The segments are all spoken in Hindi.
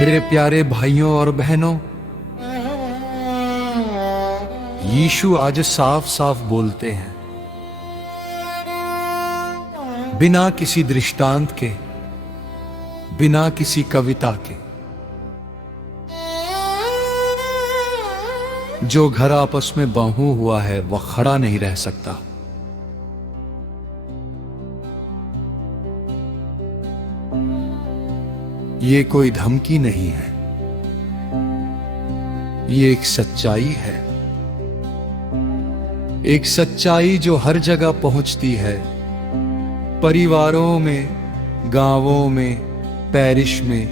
मेरे प्यारे भाइयों और बहनों, यीशु आज साफ साफ बोलते हैं, बिना किसी दृष्टांत के, बिना किसी कविता के। जो घर आपस में बांधू हुआ है वह खड़ा नहीं रह सकता। ये कोई धमकी नहीं है, ये एक सच्चाई है। एक सच्चाई जो हर जगह पहुंचती है, परिवारों में, गांवों में, पैरिश में,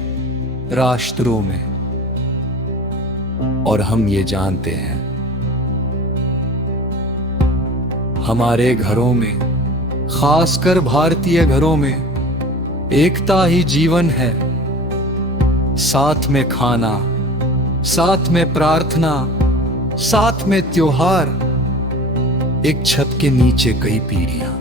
राष्ट्रों में। और हम ये जानते हैं, हमारे घरों में, खासकर भारतीय घरों में, एकता ही जीवन है। साथ में खाना, साथ में प्रार्थना, साथ में त्योहार, एक छत के नीचे कई पीढ़ियां।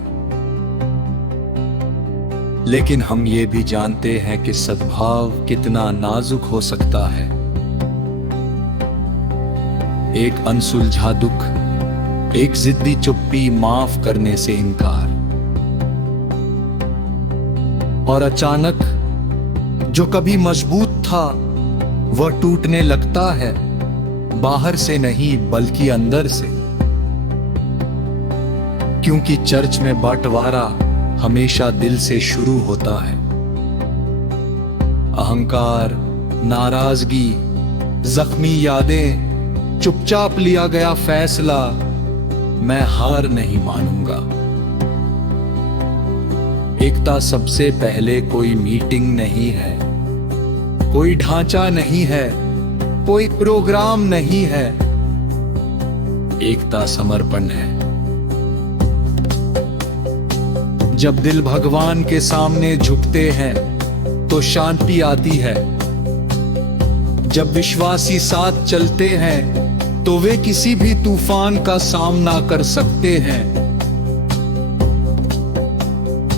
लेकिन हम ये भी जानते हैं कि सद्भाव कितना नाजुक हो सकता है। एक अनसुलझा दुख, एक जिद्दी चुप्पी, माफ करने से इनकार, और अचानक जो कभी मजबूत था वह टूटने लगता है, बाहर से नहीं बल्कि अंदर से। क्योंकि चर्च में बंटवारा हमेशा दिल से शुरू होता है। अहंकार, नाराजगी, जख्मी यादें, चुपचाप लिया गया फैसला, मैं हार नहीं मानूंगा। एकता सबसे पहले कोई मीटिंग नहीं है, कोई ढांचा नहीं है, कोई प्रोग्राम नहीं है। एकता समर्पण है। जब दिल भगवान के सामने झुकते हैं तो शांति आती है। जब विश्वासी साथ चलते हैं तो वे किसी भी तूफान का सामना कर सकते हैं।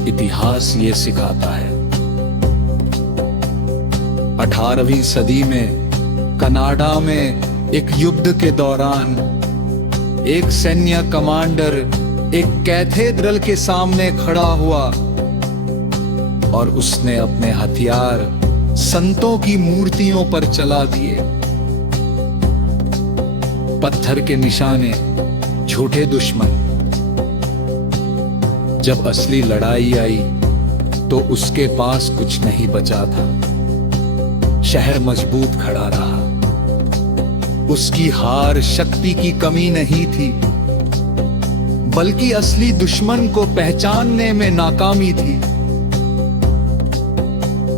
इतिहास ये सिखाता है। 18वीं सदी में कनाडा में एक युद्ध के दौरान एक सैन्य कमांडर एक कैथेड्रल के सामने खड़ा हुआ और उसने अपने हथियार संतों की मूर्तियों पर चला दिए। पत्थर के निशाने, झूठे दुश्मन। जब असली लड़ाई आई तो उसके पास कुछ नहीं बचा था। शहर मजबूत खड़ा रहा। उसकी हार शक्ति की कमी नहीं थी, बल्कि असली दुश्मन को पहचानने में नाकामी थी।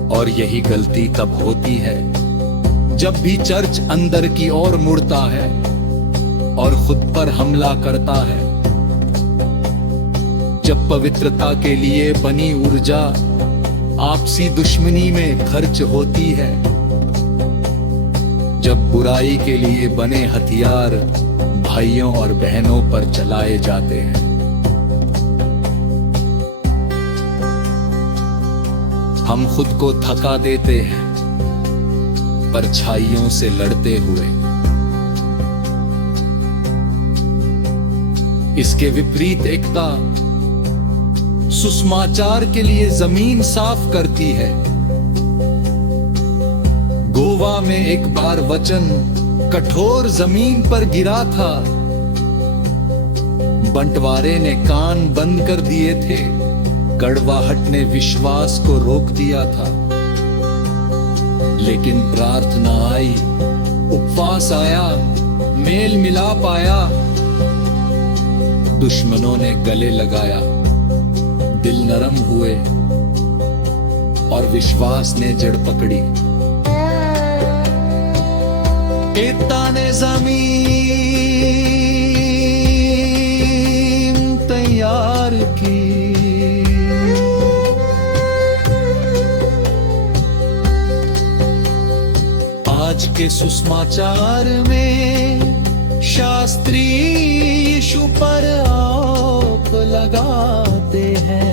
और यही गलती तब होती है जब भी चर्च अंदर की ओर मुड़ता है और खुद पर हमला करता है। जब पवित्रता के लिए बनी ऊर्जा आपसी दुश्मनी में खर्च होती है। जब बुराई के लिए बने हथियार भाइयों और बहनों पर चलाए जाते हैं। हम खुद को थका देते हैं परछाइयों से लड़ते हुए। इसके विपरीत एकता सुसमाचार के लिए जमीन साफ करती है। गोवा में एक बार वचन कठोर जमीन पर गिरा था। बंटवारे ने कान बंद कर दिए थे, कड़वाहट ने विश्वास को रोक दिया था। लेकिन प्रार्थना आई, उपवास आया, मेल मिलाप आया। दुश्मनों ने गले लगाया, दिल नरम हुए और विश्वास ने जड़ पकड़ी। एकता ने जमीन तैयार की। आज के सुसमाचार में शास्त्री यीशु पर आरोप लगाते हैं।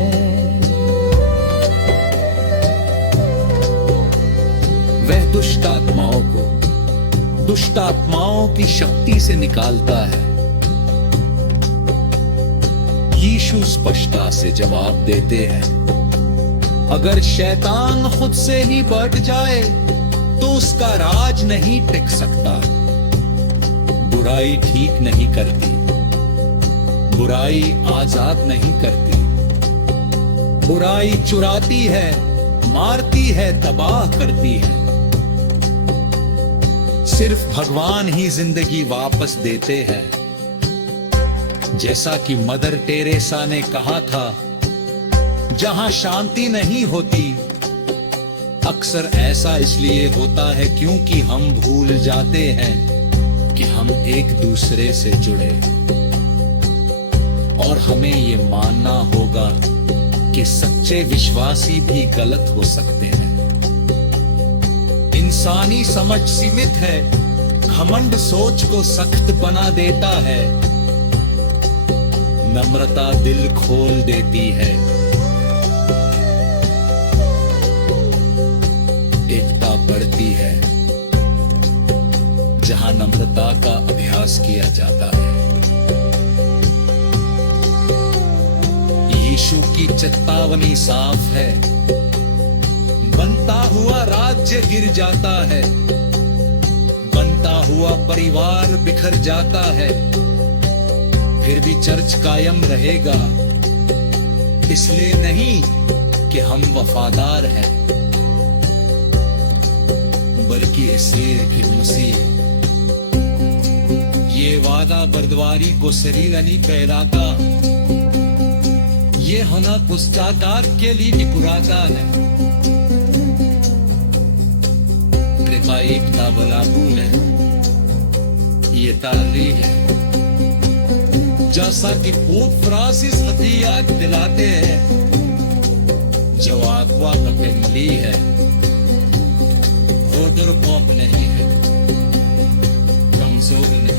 वह दुष्ट आत्माओं की शक्ति से निकालता है। यीशु स्पष्टता से जवाब देते हैं, अगर शैतान खुद से ही बढ़ जाए तो उसका राज नहीं टिक सकता। बुराई ठीक नहीं करती, बुराई आजाद नहीं करती। बुराई चुराती है, मारती है, तबाह करती है। सिर्फ भगवान ही जिंदगी वापस देते हैं। जैसा कि मदर टेरेसा ने कहा था, जहां शांति नहीं होती अक्सर ऐसा इसलिए होता है क्योंकि हम भूल जाते हैं कि हम एक दूसरे से जुड़े। और हमें ये मानना होगा कि सच्चे विश्वासी भी गलत हो सकते हैं। इंसानी समझ सीमित है, घमंड सोच को सख्त बना देता है। नम्रता दिल खोल देती है, एकता बढ़ती है जहां नम्रता का अभ्यास किया जाता है। यीशु की चेतावनी साफ है, बनता हुआ राज्य गिर जाता है, बनता हुआ परिवार बिखर जाता है, फिर भी चर्च कायम रहेगा। इसलिए नहीं कि हम वफादार हैं, बल्कि इसलिए कि मसीह ये वादा बर्दवारी को शरीरनी पैराता, ये हना पुस्ताकार के लिए पुरातान है। कृपा एकता बलाबूल है, ये तारीख है। जैसा कि पोप फ्रांसिस हथियार दिलाते हैं, जो आत्मा का पेंगली है वो डरपोक नहीं है, कमजोर नहीं।